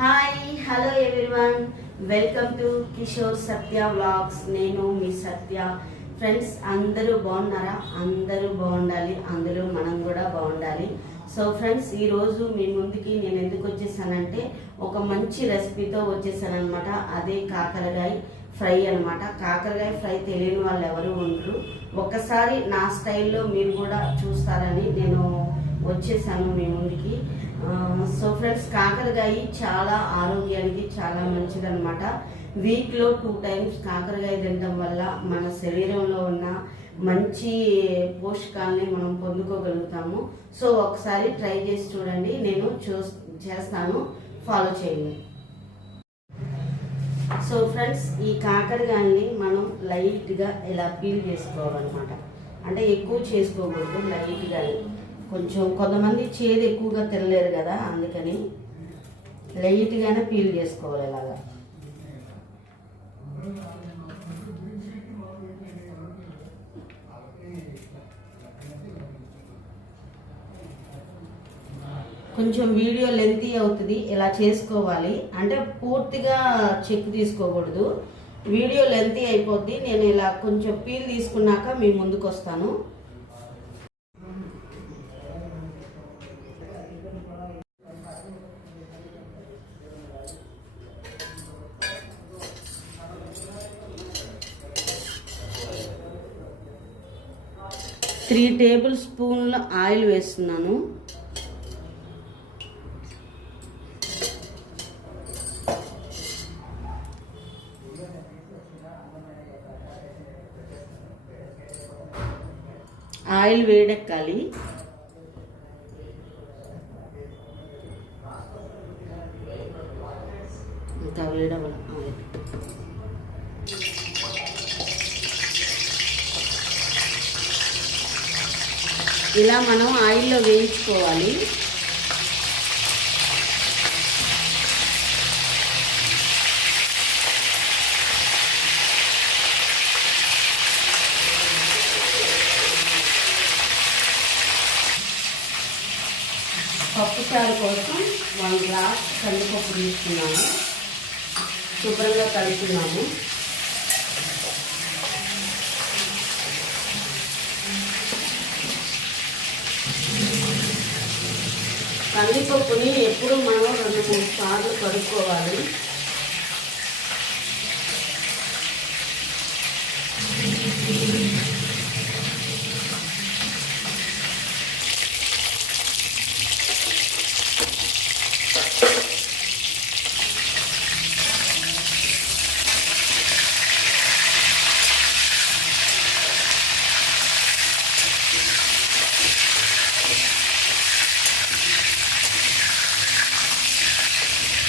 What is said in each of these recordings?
Hi hello everyone, welcome to Kishore Satya vlogs. నేను మీ సత్య. Friends, అందరూ బాగున్నారా? అందరూ బాగుండాలి, అందులో మనం కూడా బాగుండాలి. సో ఫ్రెండ్స్, ఈరోజు మీ ముందుకి నేను ఎందుకు వచ్చేసానంటే ఒక మంచి రెసిపీతో వచ్చేసానమాట. అదే కాకరకాయ ఫ్రై అనమాట. కాకరకాయ ఫ్రై తెలియని వాళ్ళు ఎవరు ఉండరు. ఒక్కసారి నా స్టైల్లో మీరు కూడా చూస్తారని నేను వచ్చేసాను మీ ముందుకి. సో ఫ్రెండ్స్, కాకరకాయ చాలా ఆరోగ్యానికి చాలా మంచిదన్నమాట. వీక్లో 2 times కాకరకాయ తినడం వల్ల మన శరీరంలో ఉన్న మంచి పోషకాలని మనం పొందుకోగలుగుతాము. సో ఒకసారి ట్రై చేసి చూడండి, నేను చేస్తాను, ఫాలో చేయండి. సో ఫ్రెండ్స్, ఈ కాకరకాయని మనం లైట్గా ఇలా పీల్ చేసుకోవాలన్నమాట. అంటే ఎక్కువ చేసుకోకూడదు, లైట్గా. కొంచెం కొంతమంది చేదు ఎక్కువగా తినలేరు కదా, అందుకని లైట్గానే పీల్ చేసుకోవాలి ఇలాగా. కొంచెం వీడియో లెంతీ అవుతుంది, ఇలా చేసుకోవాలి. అంటే పూర్తిగా చెక్ తీసుకోకూడదు, వీడియో లెంతీ అయిపోద్ది. నేను ఇలా కొంచెం పీల్ తీసుకున్నాక మీ ముందుకు వస్తాను. త్రీ టేబుల్ స్పూన్ల ఆయిల్ వేస్తున్నాను. ఆయిల్ వేడెక్కాలి. ఇంకా వేడవల ఆయిల్. ఇలా మనం ఆయిల్లో వేయించుకోవాలి. పప్పుచారు కోసం 1 గ్లాస్ కందిపప్పు తీసుకున్నాము. శుభ్రంగా కలుపుతున్నాము. కందిపప్పుని ఎప్పుడు మనం 2-3 సార్లు కడుక్కోవాలి.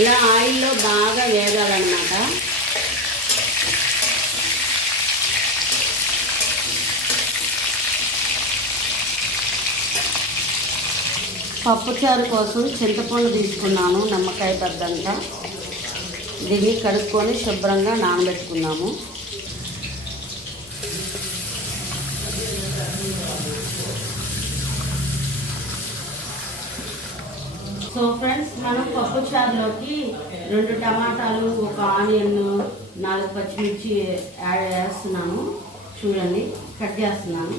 ఇలా ఆయిల్లో బాగా వేగాలన్నమాట. పప్పుచారు కోసం చింతపండు తీసుకున్నాను, నిమ్మకాయ పెద్దంత. దీన్ని కడుక్కొని శుభ్రంగా నానబెట్టుకున్నాము. సో ఫ్రెండ్స్, మనం పప్పు చారులోకి 2 టమాటాలు, 1 ఆనియన్, 4 పచ్చిమిర్చి యాడ్ చేస్తున్నాను. చూడండి, కట్ చేస్తున్నాను.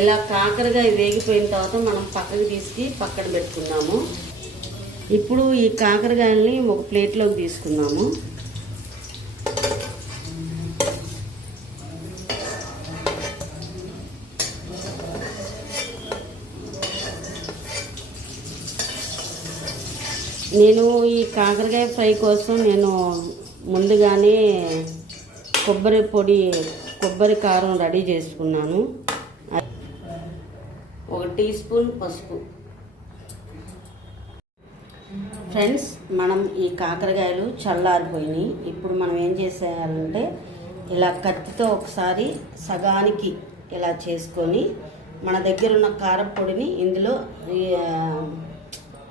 ఇలా కాకరకాయ వేగిపోయిన తర్వాత మనం పక్కకు తీసి పక్కన పెట్టుకున్నాము. ఇప్పుడు ఈ కాకరకాయల్ని ఒక ప్లేట్లోకి తీసుకున్నాము. నేను ఈ కాకరకాయ ఫ్రై కోసం నేను ముందుగానే కొబ్బరి కారం రెడీ చేసుకున్నాను. 1 టీ స్పూన్ పసుపు. ఫ్రెండ్స్, మనం ఈ కాకరకాయలు చల్లారిపోయినాయి. ఇప్పుడు మనం ఏం చేసేయాలంటే ఇలా కత్తితో ఒకసారి సగానికి ఇలా చేసుకొని మన దగ్గర ఉన్న కారపొడిని ఇందులో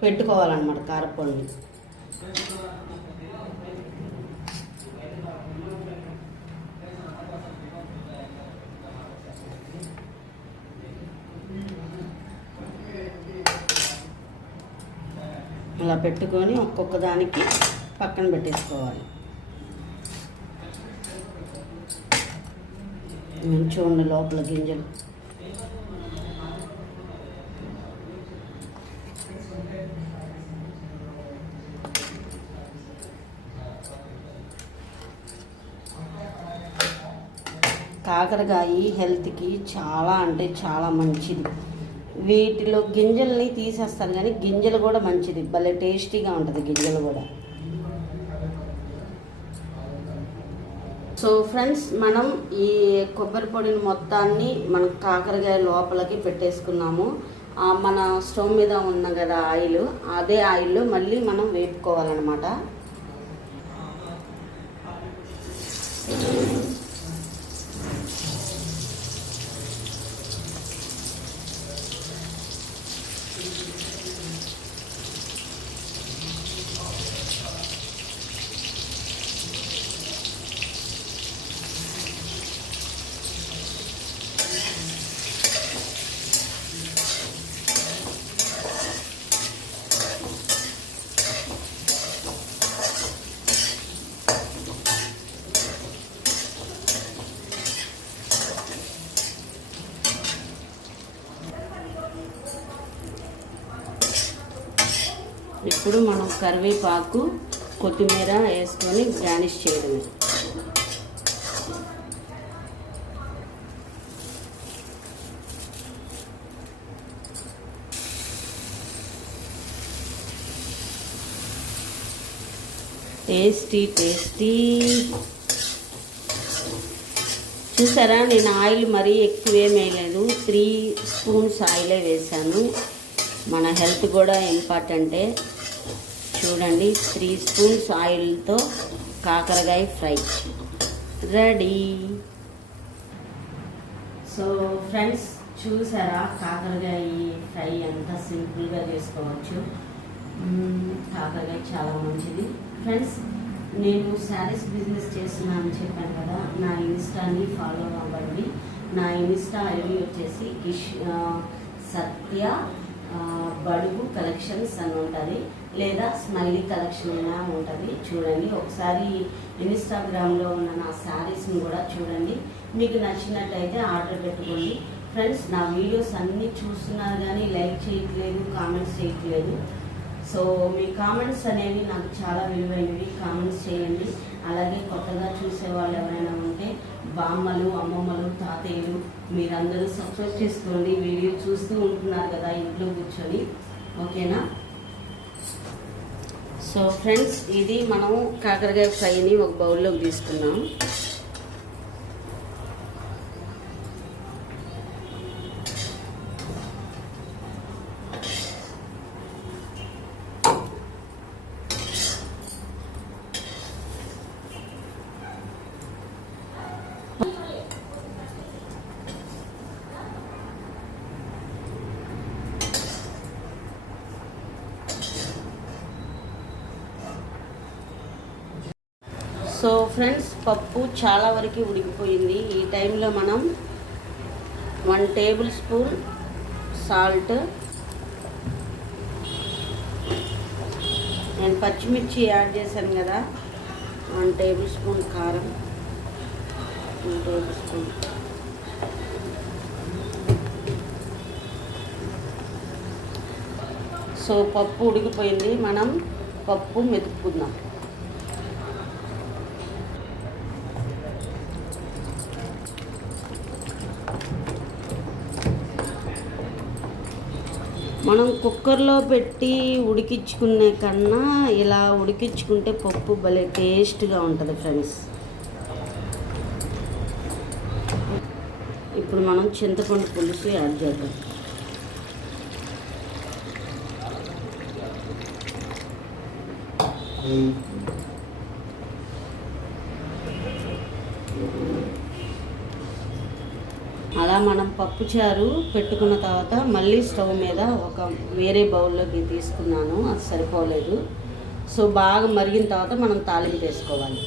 పెట్టుకోవాలన్నమాట. కారపొడిని ఇలా పెట్టుకొని ఒక్కొక్క దానికి పక్కన పెట్టేసుకోవాలి. మంచిగా ఉండే లోపల గింజలు. కాకరకాయ హెల్త్కి చాలా అంటే చాలా మంచిది. వీటిలో గింజల్ని తీసేస్తారు కానీ గింజలు కూడా మంచిది, భలే టేస్టీగా ఉంటుంది గింజలు కూడా. సో ఫ్రెండ్స్, మనం ఈ కొబ్బరి పొడిని మొత్తాన్ని మనం కాకరకాయ లోపలికి పెట్టేసుకున్నాము. మన స్టవ్ మీద ఉన్న కదా ఆయిల్, అదే ఆయిల్లో మళ్ళీ మనం వేపుకోవాలన్నమాట. ఇప్పుడు మనం కరివేపాకు, కొత్తిమీర వేసుకొని గార్నిష్ చేయడమే. టేస్టీ. చూసారా, నేను ఆయిల్ మరీ ఎక్కువేం వేయలేదు, 3 స్పూన్స్ ఆయిలే వేసాను. మన హెల్త్ కూడా ఇంపార్టెంటే. చూడండి, 3 స్పూన్స్ ఆయిల్తో కాకరకాయ ఫ్రై రెడీ. సో ఫ్రెండ్స్, చూసారా కాకరకాయ ఫ్రై ఎంత సింపుల్గా చేసుకోవచ్చు. కాకరకాయ చాలా మంచిది. ఫ్రెండ్స్, నేను శారీస్ బిజినెస్ చేస్తున్నానని చెప్పాను కదా, నా ఇన్స్టాని ఫాలో అవ్వండి. నా ఇన్స్టా ఐడి వచ్చేసి సత్య బడుగు కలెక్షన్స్ అని ఉంటుంది, లేదా స్మైలీ కలెక్షన్ అయినా ఉంటుంది. చూడండి ఒకసారి. ఇన్స్టాగ్రామ్లో ఉన్న నా శారీస్ని కూడా చూడండి. మీకు నచ్చినట్టయితే ఆర్డర్ పెట్టుకోండి. ఫ్రెండ్స్, నా వీడియోస్ అన్నీ చూస్తున్నారు కానీ లైక్ చేయట్లేదు, కామెంట్స్ చేయట్లేదు. సో మీ కామెంట్స్ అనేవి నాకు చాలా విలువైనవి. కామెంట్స్ చేయండి. అలాగే కొత్తగా చూసే వాళ్ళు ఎవరైనా ఉంటే బామ్మలు, అమ్మమ్మలు, తాతయ్యలు మీరందరూ సబ్స్క్రైబ్ చేసుకోండి. వీడియో చూస్తూ ఉంటున్నారు కదా ఇంట్లో కూర్చొని, ఓకేనా? సో ఫ్రెండ్స్, ఇది మనం కాకరకాయ ఫ్రైని ఒక బౌల్లోకి తీసుకున్నాం. సో ఫ్రెండ్స్, పప్పు చాలా వరకు ఉడికిపోయింది. ఈ టైంలో మనం 1 టేబుల్ స్పూన్ సాల్ట్, నేను పచ్చిమిర్చి యాడ్ చేశాను కదా, 1 టేబుల్ స్పూన్ కారం, 1 టేబుల్ స్పూన్ సో పప్పు ఉడికిపోయింది, మనం పప్పు మెతుక్కుందాం. మనం కుక్కర్లో పెట్టి ఉడికించుకునే కన్నా ఇలా ఉడికించుకుంటే పప్పు భలే టేస్ట్గా ఉంటుంది ఫ్రెండ్స్. ఇప్పుడు మనం చింతపండు పులుసు యాడ్ చేద్దాం. అలా మనం పప్పుచారు పెట్టుకున్న తర్వాత మళ్ళీ స్టవ్ మీద ఒక వేరే బౌల్లోకి తీసుకున్నాను, అది సరిపోలేదు. సో బాగా మరిగిన తర్వాత మనం తాలింపు వేసుకోవాలి.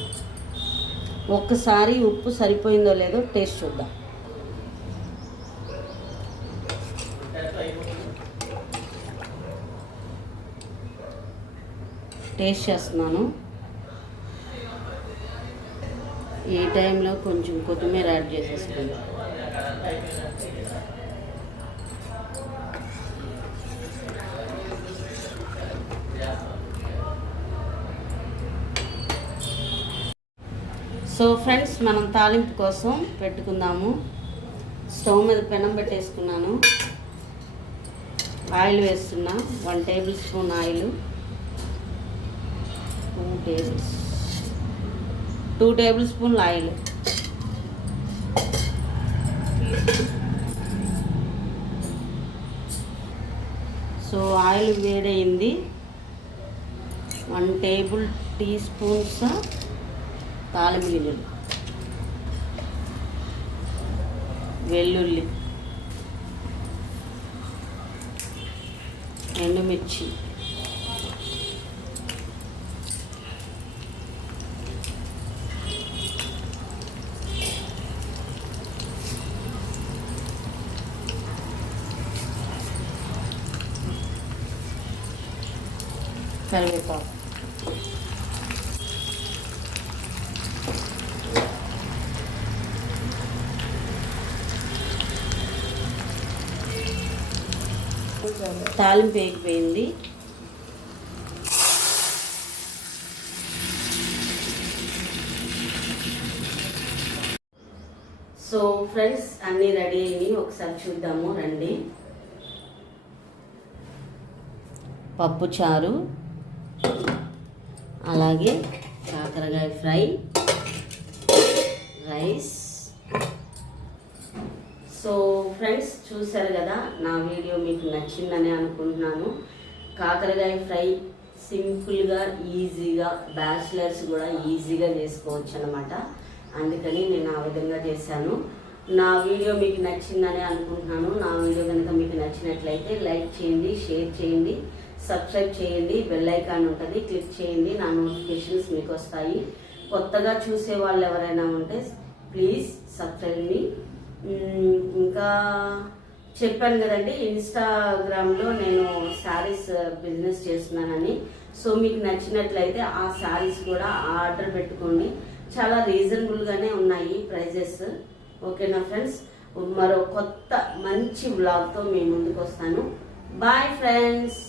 ఒక్కసారి ఉప్పు సరిపోయిందో లేదో టేస్ట్ చూద్దాం. టేస్ట్ చేస్తున్నాను. ఈ టైంలో కొంచెం కొత్తిమీర యాడ్ చేసేసుకుందాం. సో ఫ్రెండ్స్, మనం తాలింపు కోసం పెట్టుకుందాము. స్టవ్ మీద పెనం పెట్టేసుకున్నాను. ఆయిల్ వేస్తున్నా, 1 టేబుల్ స్పూన్ ఆయిల్, 2 టేబుల్ స్పూన్ల ఆయిల్. సో ఆయిల్ వేడయింది. 1 టేబుల్ టీ స్పూన్స్ తాలింపు గింజలు, వెల్లుల్లి, ఎండుమిర్చి, కరివేపాకు. తాలింపు వేగిపోయింది. సో ఫ్రెండ్స్, అన్నీ రెడీ అయ్యి ఒకసారి చూద్దాము రండి. పప్పుచారు, అలాగే కాకరకాయ ఫ్రై, రైస్. సో ఫ్రెండ్స్, చూశారు కదా, నా వీడియో మీకు నచ్చిందని అనుకుంటున్నాను. కాకరకాయ ఫ్రై సింపుల్గా, ఈజీగా, బ్యాచిలర్స్ కూడా ఈజీగా చేసుకోవచ్చు అన్నమాట. అందుకని నేను ఆ విధంగా చేశాను. నా వీడియో మీకు నచ్చిందని అనుకుంటున్నాను. నా వీడియో కనుక మీకు నచ్చినట్లయితే లైక్ చేయండి, షేర్ చేయండి, సబ్స్క్రైబ్ చేయండి, బెల్ ఐకాన్ ఉంటుంది, క్లిక్ చేయండి. నా నోటిఫికేషన్స్ మీకు వస్తాయి. కొత్తగా చూసే వాళ్ళు ఎవరైనా ఉంటే ప్లీజ్ సబ్స్క్రైబ్ మీ. ఇంకా చెప్పాను కదండి, ఇన్స్టాగ్రామ్లో నేను శారీస్ బిజినెస్ చేస్తున్నానని. సో మీకు నచ్చినట్లయితే ఆ శారీస్ కూడా ఆర్డర్ పెట్టుకోండి. చాలా రీజనబుల్గానే ఉన్నాయి ప్రైజెస్. ఓకేనా ఫ్రెండ్స్, మరో కొత్త మంచి వ్లాగ్తో మీ ముందుకు వస్తాను. Bye friends.